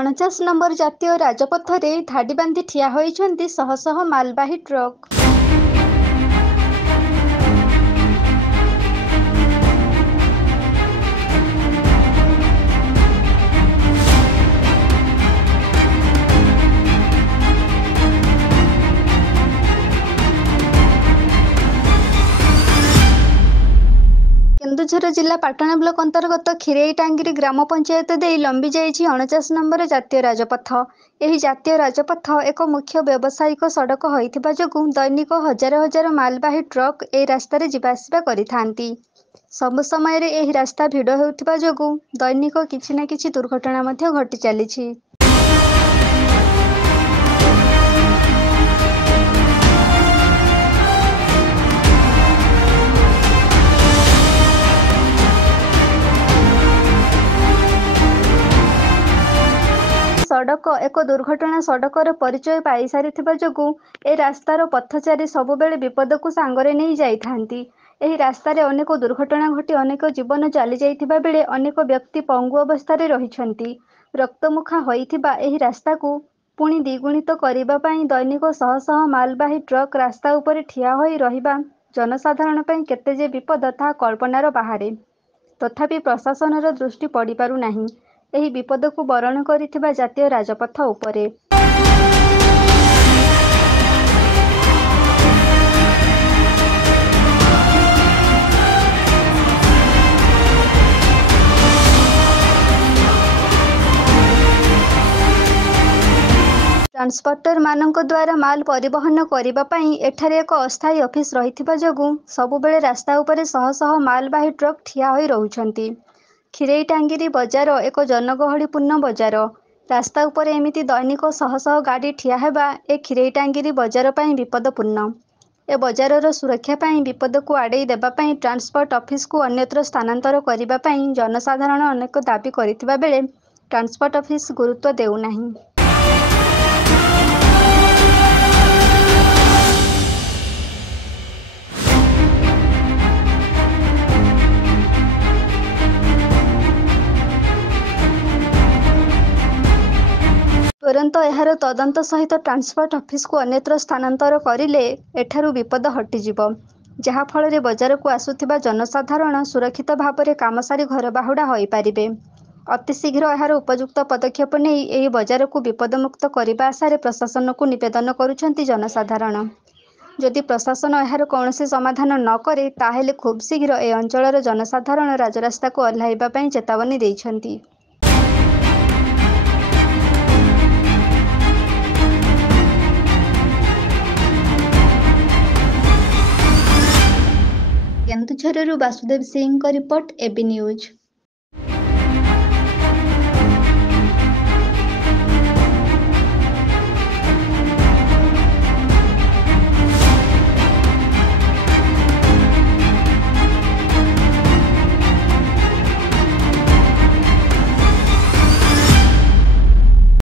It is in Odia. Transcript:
ଅଣଚାଶ ନମ୍ବର ଜାତୀୟ ରାଜପଥରେ ଧାଡ଼ି ବାନ୍ଧି ଠିଆ ହୋଇଛନ୍ତି ଶହ ଶହ ମାଲବାହୀ ଟ୍ରକ୍। କେନ୍ଦୁଝର ଜିଲ୍ଲା ପାଟଣା ବ୍ଲକ ଅନ୍ତର୍ଗତ ଖିରେଇଟାଙ୍ଗିରି ଗ୍ରାମ ପଞ୍ଚାୟତ ଦେଇ ଲମ୍ବି ଯାଇଛି 49 ନମ୍ବର ଜାତୀୟ ରାଜପଥ। ଏହି ଜାତୀୟ ରାଜପଥ ଏକ ମୁଖ୍ୟ ବ୍ୟବସାୟିକ ସଡ଼କ ହୋଇଥିବା ଯୋଗୁଁ ଦୈନିକ ହଜାର ହଜାର ମାଲବାହୀ ଟ୍ରକ୍ ଏହି ରାସ୍ତାରେ ଯିବା ଆସିବା କରିଥାନ୍ତି। ସବୁ ସମୟରେ ଏହି ରାସ୍ତା ଭିଡ଼ ହେଉଥିବା ଯୋଗୁଁ ଦୈନିକ କିଛି ନା କିଛି ଦୁର୍ଘଟଣା ମଧ୍ୟ ଘଟି ଚାଲିଛି। ସଡ଼କ ଏକ ଦୁର୍ଘଟଣା ସଡ଼କର ପରିଚୟ ପାଇସାରିଥିବା ଯୋଗୁଁ ଏ ରାସ୍ତାର ପଥଚାରୀ ସବୁବେଳେ ବିପଦକୁ ସାଙ୍ଗରେ ନେଇ ଯାଇଥାନ୍ତି। ଏହି ରାସ୍ତାରେ ଅନେକ ଦୁର୍ଘଟଣା ଘଟି ଅନେକ ଜୀବନ ଚାଲିଯାଇଥିବା ବେଳେ ଅନେକ ବ୍ୟକ୍ତି ପଙ୍ଗୁ ଅବସ୍ଥାରେ ରହିଛନ୍ତି। ରକ୍ତମୁଖା ହୋଇଥିବା ଏହି ରାସ୍ତାକୁ ପୁଣି ଦ୍ୱିଗୁଣିତ କରିବା ପାଇଁ ଦୈନିକ ଶହ ଶହ ମାଲବାହୀ ଟ୍ରକ୍ ରାସ୍ତା ଉପରେ ଠିଆ ହୋଇ ରହିବା ଜନସାଧାରଣ ପାଇଁ କେତେ ଯେ ବିପଦ ତାହା କଳ୍ପନାର ବାହାରେ। ତଥାପି ପ୍ରଶାସନର ଦୃଷ୍ଟି ପଡ଼ିପାରୁନାହିଁ ଏହି ବିପଦକୁ ବରଣ କରିଥିବା ଜାତୀୟ ରାଜପଥ ଉପରେ। ଟ୍ରାନ୍ସପୋର୍ଟରମାନଙ୍କ ଦ୍ୱାରା ମାଲ ପରିବହନ କରିବା ପାଇଁ ଏଠାରେ ଏକ ଅସ୍ଥାୟୀ ଅଫିସ ରହିଥିବା ଯୋଗୁଁ ସବୁବେଳେ ରାସ୍ତା ଉପରେ ଶହ ଶହ ମାଲବାହୀ ଟ୍ରକ୍ ଠିଆ ହୋଇ ରହୁଛନ୍ତି। ଖିରେଇଟାଙ୍ଗିରି ବଜାର ଏକ ଜନଗହଳିପୂର୍ଣ୍ଣ ବଜାର। ରାସ୍ତା ଉପରେ ଏମିତି ଦୈନିକ ଶହ ଶହ ଗାଡ଼ି ଠିଆ ହେବା ଏ ଖିରେଇଟାଙ୍ଗିରି ବଜାର ପାଇଁ ବିପଦପୂର୍ଣ୍ଣ। ଏ ବଜାରର ସୁରକ୍ଷା ପାଇଁ ବିପଦକୁ ଆଡ଼େଇ ଦେବା ପାଇଁ ଟ୍ରାନ୍ସପୋର୍ଟ ଅଫିସକୁ ଅନ୍ୟତ୍ର ସ୍ଥାନାନ୍ତର କରିବା ପାଇଁ ଜନସାଧାରଣ ଅନେକ ଦାବି କରିଥିବା ବେଳେ ଟ୍ରାନ୍ସପୋର୍ଟ ଅଫିସ ଗୁରୁତ୍ୱ ଦେଉନାହିଁ। ତୁରନ୍ତ ଏହାର ତଦନ୍ତ ସହିତ ଟ୍ରାନ୍ସପୋର୍ଟ ଅଫିସକୁ ଅନ୍ୟତ୍ର ସ୍ଥାନାନ୍ତର କରିଲେ ଏଠାରୁ ବିପଦ ହଟିଯିବ, ଯାହାଫଳରେ ବଜାରକୁ ଆସୁଥିବା ଜନସାଧାରଣ ସୁରକ୍ଷିତ ଭାବରେ କାମ ସାରି ଘର ବାହୁଡ଼ା ହୋଇପାରିବେ। ଅତିଶୀଘ୍ର ଏହାର ଉପଯୁକ୍ତ ପଦକ୍ଷେପ ନେଇ ଏହି ବଜାରକୁ ବିପଦମୁକ୍ତ କରିବା ଆଶାରେ ପ୍ରଶାସନକୁ ନିବେଦନ କରୁଛନ୍ତି ଜନସାଧାରଣ। ଯଦି ପ୍ରଶାସନ ଏହାର କୌଣସି ସମାଧାନ ନ କରେ ତାହେଲେ ଖୁବ୍ ଶୀଘ୍ର ଏ ଅଞ୍ଚଳର ଜନସାଧାରଣ ରାଜରାସ୍ତାକୁ ଓହ୍ଲାଇବା ପାଇଁ ଚେତାବନୀ ଦେଇଛନ୍ତି। କେନ୍ଦୁଝରରୁ ବାସୁଦେବ ସିଂଙ୍କ ରିପୋର୍ଟ, এবি ନ୍ୟୁଜ୍।